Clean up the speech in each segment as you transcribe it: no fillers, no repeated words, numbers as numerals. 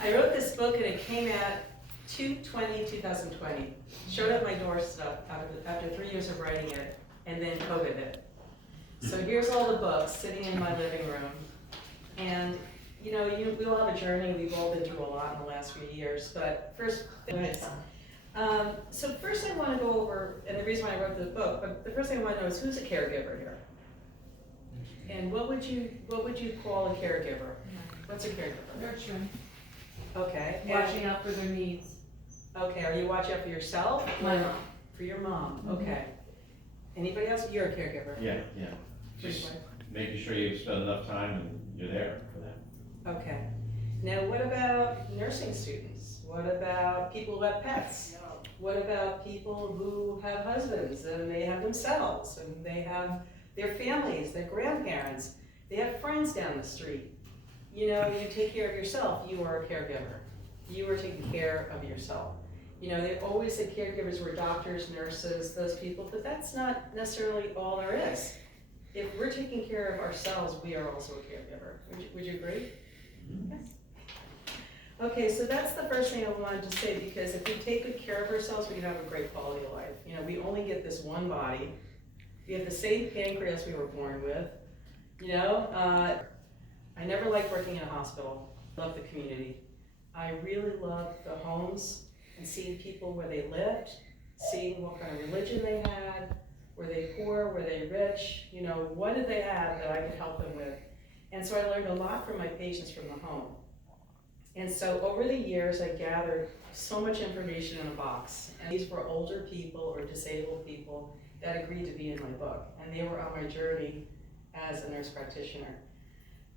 I wrote this book and it came out 2020. Showed up my doorstep after 3 years of writing it, and then COVID hit. So here's all the books sitting in my living room. And we all have a journey. We've all been through a lot in the last few years. But first, so first I want to go over, and the reason why I wrote the book, but the first thing I want to know is who's a caregiver here? And what would you call a caregiver? What's a caregiver? Nurturing. Okay. Watching out for their needs. Okay, are you watching out for yourself? My mom. For your mom, okay. Anybody else? You're a caregiver? Yeah. Just making sure you spend enough time and you're there for them. Okay. Now what about nursing students? What about people who have pets? What about people who have husbands and they have themselves and they have their families, their grandparents, they have friends down the street. You take care of yourself, you are a caregiver. You are taking care of yourself. They always say caregivers were doctors, nurses, those people, but that's not necessarily all there is. If we're taking care of ourselves, we are also a caregiver. Would you agree? Yes. Okay, so that's the first thing I wanted to say, because if we take good care of ourselves, we can have a great quality of life. We only get this one body. We have the same pancreas we were born with. I never liked working in a hospital. I love the community. I really loved the homes and seeing people where they lived, seeing what kind of religion they had, were they poor, were they rich, what did they have that I could help them with? And so I learned a lot from my patients from the home. And so over the years, I gathered so much information in a box. And these were older people or disabled people that agreed to be in my book. And they were on my journey as a nurse practitioner.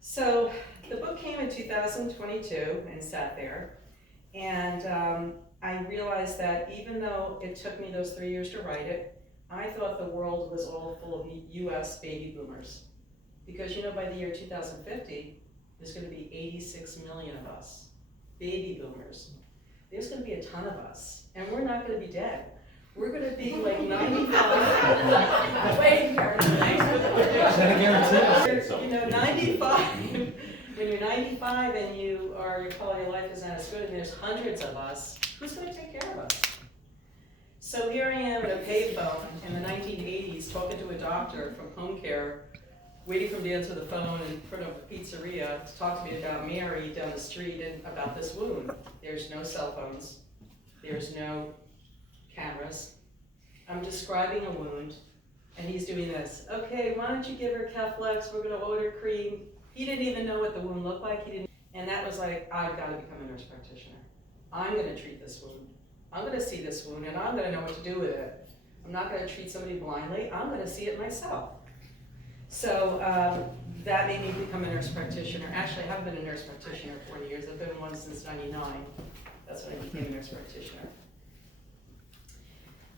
So the book came in 2022 and sat there. And I realized that even though it took me those 3 years to write it, I thought the world was all full of US baby boomers. Because by the year 2050, there's going to be 86 million of us, baby boomers. There's going to be a ton of us, and we're not going to be dead. We're going to be like 95. Wait, Is that a guarantee? 95. When you're 95 and your quality of life is not as good, and there's hundreds of us, who's going to take care of us? So here I am at a payphone in the 1980s talking to a doctor from home care, waiting for him to answer the phone in front of a pizzeria to talk to me about Mary down the street and about this wound. There's no cell phones. There's no cameras. I'm describing a wound, and he's doing this. Okay, why don't you give her Keflex? We're going to order cream. He didn't even know what the wound looked like. And that was like, I've got to become a nurse practitioner. I'm going to treat this wound. I'm going to see this wound, and I'm going to know what to do with it. I'm not going to treat somebody blindly. I'm going to see it myself. So that made me become a nurse practitioner. Actually, I haven't been a nurse practitioner for 40 years. I've been one since '99. That's when I became a nurse practitioner.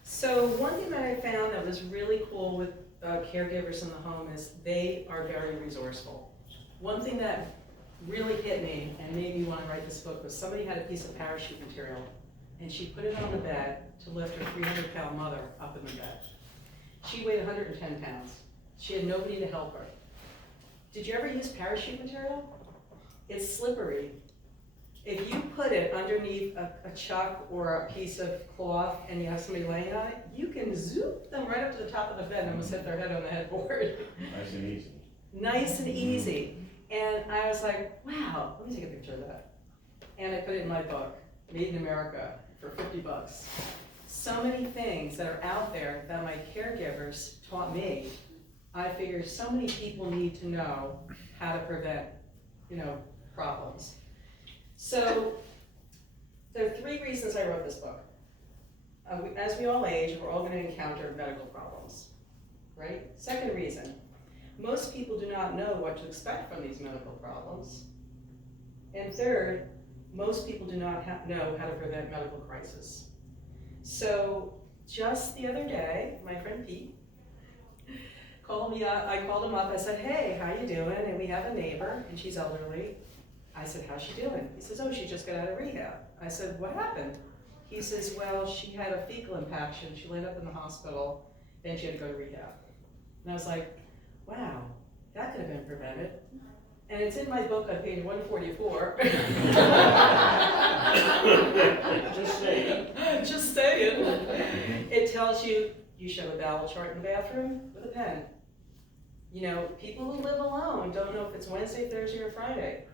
So one thing that I found that was really cool with caregivers in the home is they are very resourceful. One thing that really hit me and made me want to write this book was somebody had a piece of parachute material, and she put it on the bed to lift her 300-pound mother up in the bed. She weighed 110 pounds. She had nobody to help her. Did you ever use parachute material? It's slippery. If you put it underneath a chuck or a piece of cloth and you have somebody laying on it, you can zoop them right up to the top of the bed and almost hit their head on the headboard. Nice and easy. Nice and easy. And I was like, wow, let me take a picture of that. And I put it in my book, Made in America, for $50. So many things that are out there that my caregivers taught me. I figured so many people need to know how to prevent, problems. So there are 3 reasons I wrote this book. As we all age, we're all going to encounter medical problems, right? Second reason, most people do not know what to expect from these medical problems. And third, most people do not know how to prevent medical crisis. So just the other day, my friend Pete called me up. I called him up. I said, hey, how you doing? And we have a neighbor, and she's elderly. I said, how's she doing? He says, oh, she just got out of rehab. I said, what happened? He says, well, she had a fecal impaction. She laid up in the hospital, then she had to go to rehab. And I was like, wow, that could have been prevented. And it's in my book on page 144. tells you you should have a bowel chart in the bathroom with a pen. You know, people who live alone don't know if it's Wednesday, Thursday, or Friday.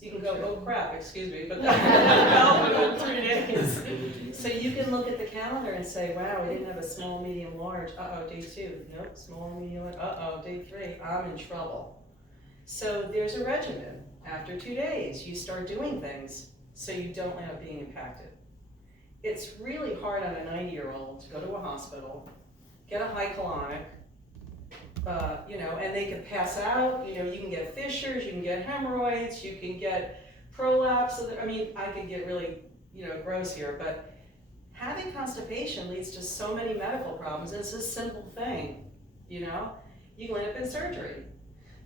You can go, oh crap, excuse me, but in 3 days. So you can look at the calendar and say, wow, we didn't have a small, medium, large. Uh-oh, day 2. Nope, small, medium, large. Uh-oh, day 3. I'm in trouble. So there's a regimen. After 2 days, you start doing things so you don't end up being impacted. It's really hard on a 90-year-old to go to a hospital, get a high colonic, you know, and they can pass out. You know, you can get fissures, you can get hemorrhoids, you can get prolapse. I mean, I could get really, you know, gross here, but having constipation leads to so many medical problems. It's a simple thing, you know. You can end up in surgery.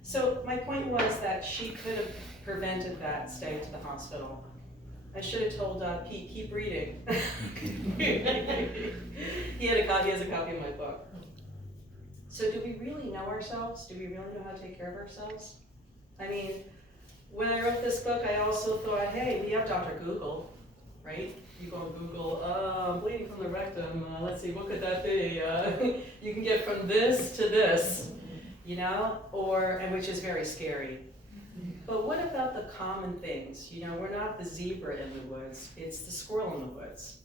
So my point was that she could have prevented that stay to the hospital. I should have told Pete, keep reading. He has a copy of my book. So do we really know ourselves? Do we really know how to take care of ourselves? I mean, when I wrote this book, I also thought, hey, we have Dr. Google, right? You go on Google, bleeding from the rectum, let's see, what could that be? You can get from this to this, you know, and which is very scary. But what about the common things? You know, we're not the zebra in the woods, it's the squirrel in the woods.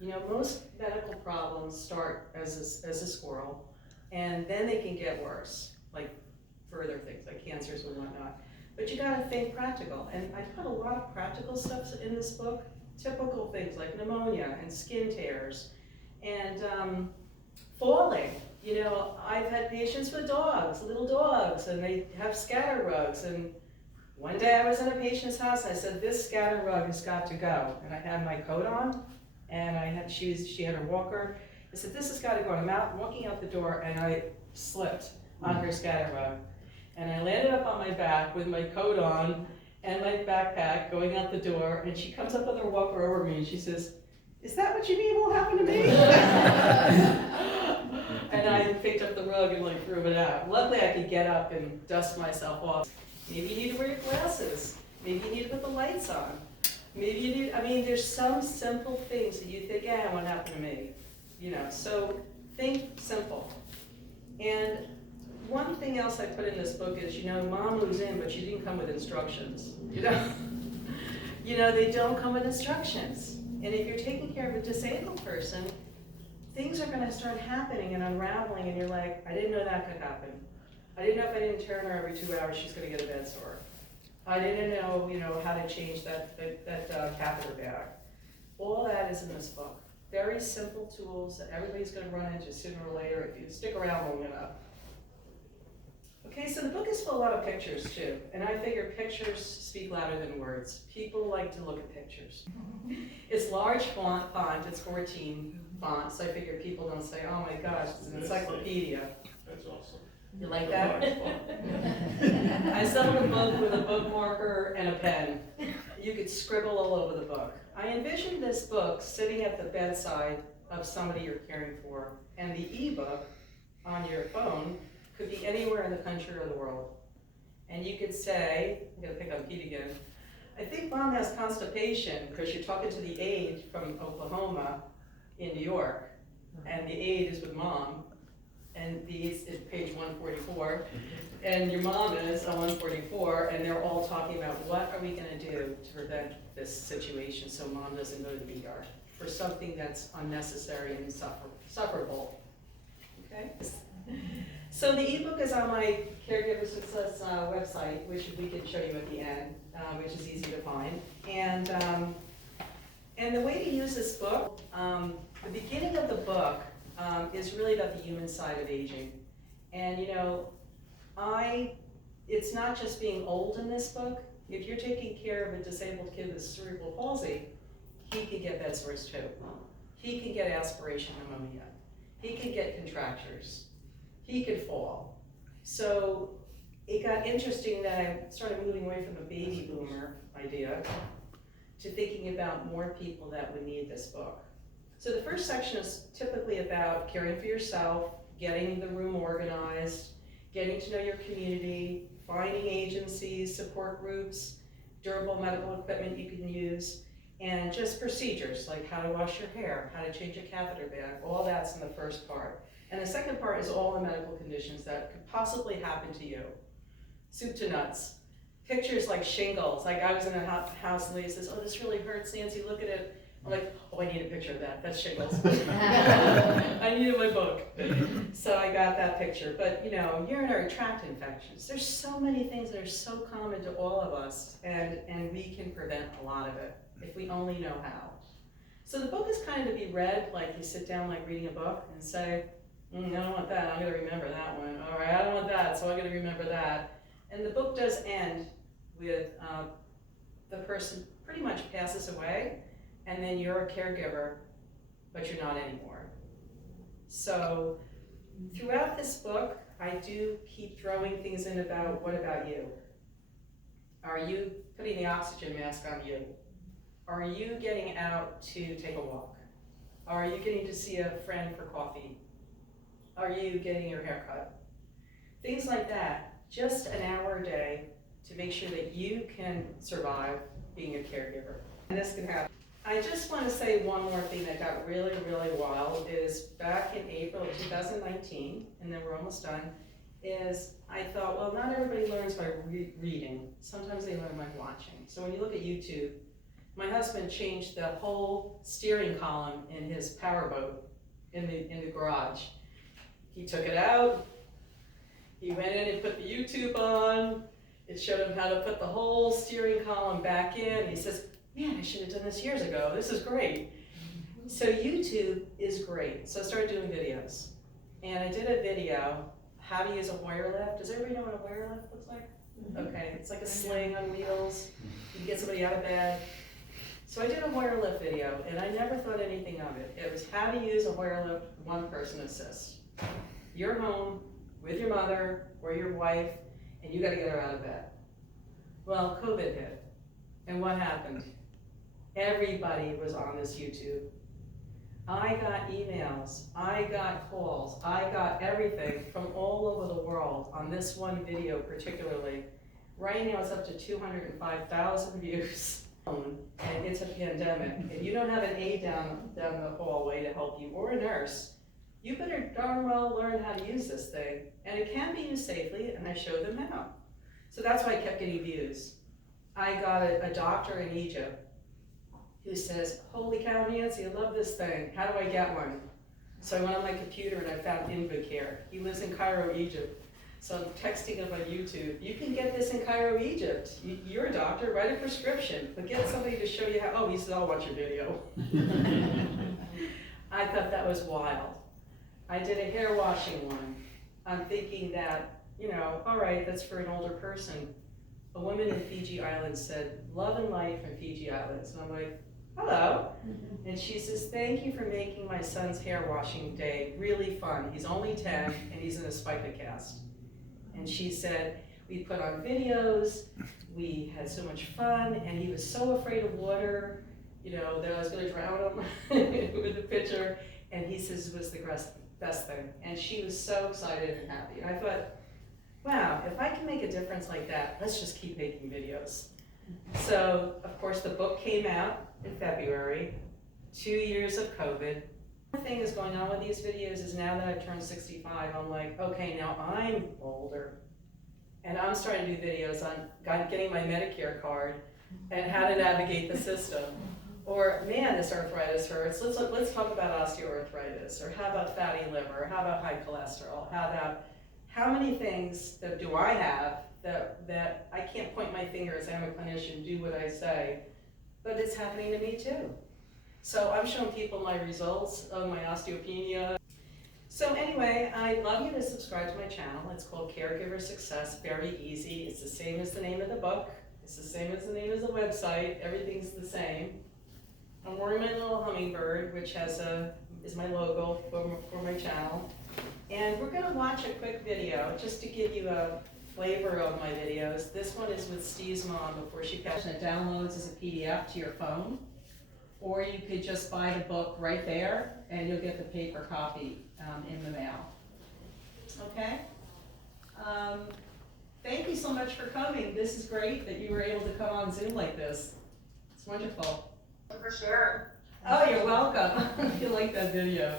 You know, most medical problems start as a squirrel, and then they can get worse, like further things, like cancers and whatnot. But you gotta think practical, and I put a lot of practical stuff in this book, typical things like pneumonia and skin tears, and falling. You know, I've had patients with dogs, little dogs, and they have scatter rugs, and one day I was in a patient's house, I said, this scatter rug has got to go. And I had my coat on, and she had her walker. I said, this has got to go. And I'm walking out the door, and I slipped on her scatter rug. And I landed up on my back with my coat on and my backpack going out the door, and she comes up with her walker over me, and she says, is that what you mean will happen to me? And I picked up the rug and like threw it out. Luckily I could get up and dust myself off. Maybe you need to wear your glasses. Maybe you need to put the lights on. Maybe you need, I mean, there's some simple things that you think, it won't happen to me. You know, so think simple. And one thing else I put in this book is, you know, Mom moves in, but she didn't come with instructions. You know? You know, they don't come with instructions. And if you're taking care of a disabled person, things are gonna start happening and unraveling, and you're like, I didn't know that could happen. I didn't know if I didn't turn her every 2 hours, she's gonna get a bed sore. I didn't know, you know, how to change that catheter bag. All that is in this book. Very simple tools that everybody's gonna run into sooner or later if you stick around long enough. Okay, so the book is full of a lot of pictures too, and I figure pictures speak louder than words. People like to look at pictures. It's large font, it's 14 font, so I figure people don't say, oh my gosh, it's an encyclopedia. That's awesome. You like that? I settled a book with a bookmarker and a pen. You could scribble all over the book. I envisioned this book sitting at the bedside of somebody you're caring for, and the ebook on your phone could be anywhere in the country or the world. And you could say, I'm gonna pick on Pete again, I think Mom has constipation, because you're talking to the aide from Oklahoma in New York, and the aide is with Mom, and these is page 144, and your mom is on 144, and they're all talking about what are we gonna do to prevent this situation so Mom doesn't go to the ER for something that's unnecessary and sufferable, okay? So the ebook is on my Caregiver Success website, which we can show you at the end, which is easy to find. And the way to use this book, the beginning of the book is really about the human side of aging. And you know, it's not just being old in this book. If you're taking care of a disabled kid with cerebral palsy, he could get bed sores too. He can get aspiration pneumonia. He can get contractures. He could fall. So it got interesting that I started moving away from the baby boomer idea to thinking about more people that would need this book. So the first section is typically about caring for yourself, getting the room organized, getting to know your community, finding agencies, support groups, durable medical equipment you can use, and and just procedures, like how to wash your hair, how to change a catheter bag, all that's in the first part. And the second part is all the medical conditions that could possibly happen to you. Soup to nuts. Pictures like shingles, like I was in a house and Leah says, oh, this really hurts, Nancy, look at it. I'm like, oh, I need a picture of that, that's shingles. I needed my book. So I got that picture. But you know, urinary tract infections, there's so many things that are so common to all of us, and we can prevent a lot of it if we only know how. So the book is kind of to be read like you sit down like reading a book and say, I don't want that, I'm gonna remember that one. All right, I don't want that, so I'm gonna remember that. And the book does end with the person pretty much passes away, and then you're a caregiver, but you're not anymore. So throughout this book, I do keep throwing things in about, what about you? Are you putting the oxygen mask on you? Are you getting out to take a walk? Are you getting to see a friend for coffee? Are you getting your hair cut? Things like that, just an hour a day to make sure that you can survive being a caregiver. And this can happen. I just want to say one more thing that got really, really wild is back in April of 2019, and then we're almost done, is I thought, well, not everybody learns by reading. Sometimes they learn by watching. So when you look at YouTube, my husband changed the whole steering column in his powerboat in the garage. He took it out, he went in and put the YouTube on, it showed him how to put the whole steering column back in. He says, man, I should have done this years ago, this is great. So YouTube is great, so I started doing videos. And I did a video, how to use a Hoyer lift. Does everybody know what a Hoyer lift looks like? Okay, it's like a sling on wheels, you can get somebody out of bed. So I did a Hoyer lift video, and I never thought anything of it. It was how to use a Hoyer lift, one person assist. You're home with your mother or your wife, and you gotta get her out of bed. Well, COVID hit, and what happened? Everybody was on this YouTube. I got emails, I got calls, I got everything from all over the world on this one video particularly. Right now it's up to 205,000 views. And it's a pandemic, and you don't have an aide down the hallway to help you, or a nurse, you better darn well learn how to use this thing. And it can be used safely, and I showed them how. So that's why I kept getting views. I got a doctor in Egypt who says, holy cow, Nancy, I love this thing. How do I get one? So I went on my computer and I found Invacare. He lives in Cairo, Egypt. So I'm texting him on YouTube, you can get this in Cairo, Egypt. You're a doctor, write a prescription, but get somebody to show you how. Oh, he said, I'll watch your video. I thought that was wild. I did a hair washing one. I'm thinking that, you know, all right, that's for an older person. A woman in Fiji Islands said, love and life in Fiji Islands. And I'm like, hello. And she says, thank you for making my son's hair washing day really fun. He's only 10 and he's in a spica cast. And she said, we put on videos, we had so much fun, and he was so afraid of water, you know, that I was gonna drown him with the pitcher. And he says it was the best thing. And she was so excited and happy. And I thought, wow, if I can make a difference like that, let's just keep making videos. So, of course, the book came out in February, 2 years of COVID. The thing is going on with these videos is now that I've turned 65, I'm like, okay, now I'm older, and I'm starting to do videos on getting my Medicare card and how to navigate the system. Or, man, this arthritis hurts. Let's talk about osteoarthritis, or how about fatty liver, or how about high cholesterol, how many things that do I have that I can't point my finger as I'm a clinician, do what I say, but it's happening to me too. So I'm showing people my results of my osteopenia. So anyway, I'd love you to subscribe to my channel. It's called Caregiver Success, very easy. It's the same as the name of the book. It's the same as the name of the website. Everything's the same. I'm wearing my little hummingbird, which is my logo for my channel. And we're gonna watch a quick video just to give you a flavor of my videos. This one is with Steve's mom before she passed. It downloads as a PDF to your phone. Or you could just buy the book right there, and you'll get the paper copy in the mail. Okay? Thank you so much for coming. This is great that you were able to come on Zoom like this. It's wonderful. for sharing. Oh, you're welcome. You like that video.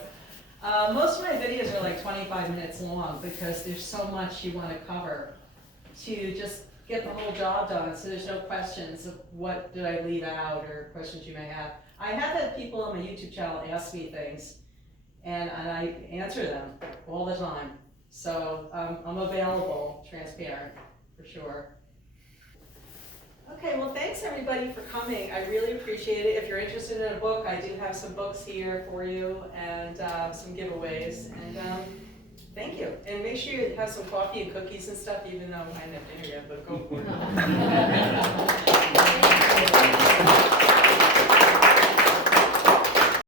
Most of my videos are like 25 minutes long because there's so much you want to cover to just get the whole job done, so there's no questions of what did I leave out or questions you may have. I have had people on my YouTube channel ask me things, and I answer them all the time. So I'm available, transparent, for sure. Okay, well, thanks everybody for coming. I really appreciate it. If you're interested in a book, I do have some books here for you and some giveaways. And thank you. And make sure you have some coffee and cookies and stuff, even though I didn't have dinner yet, but go for it.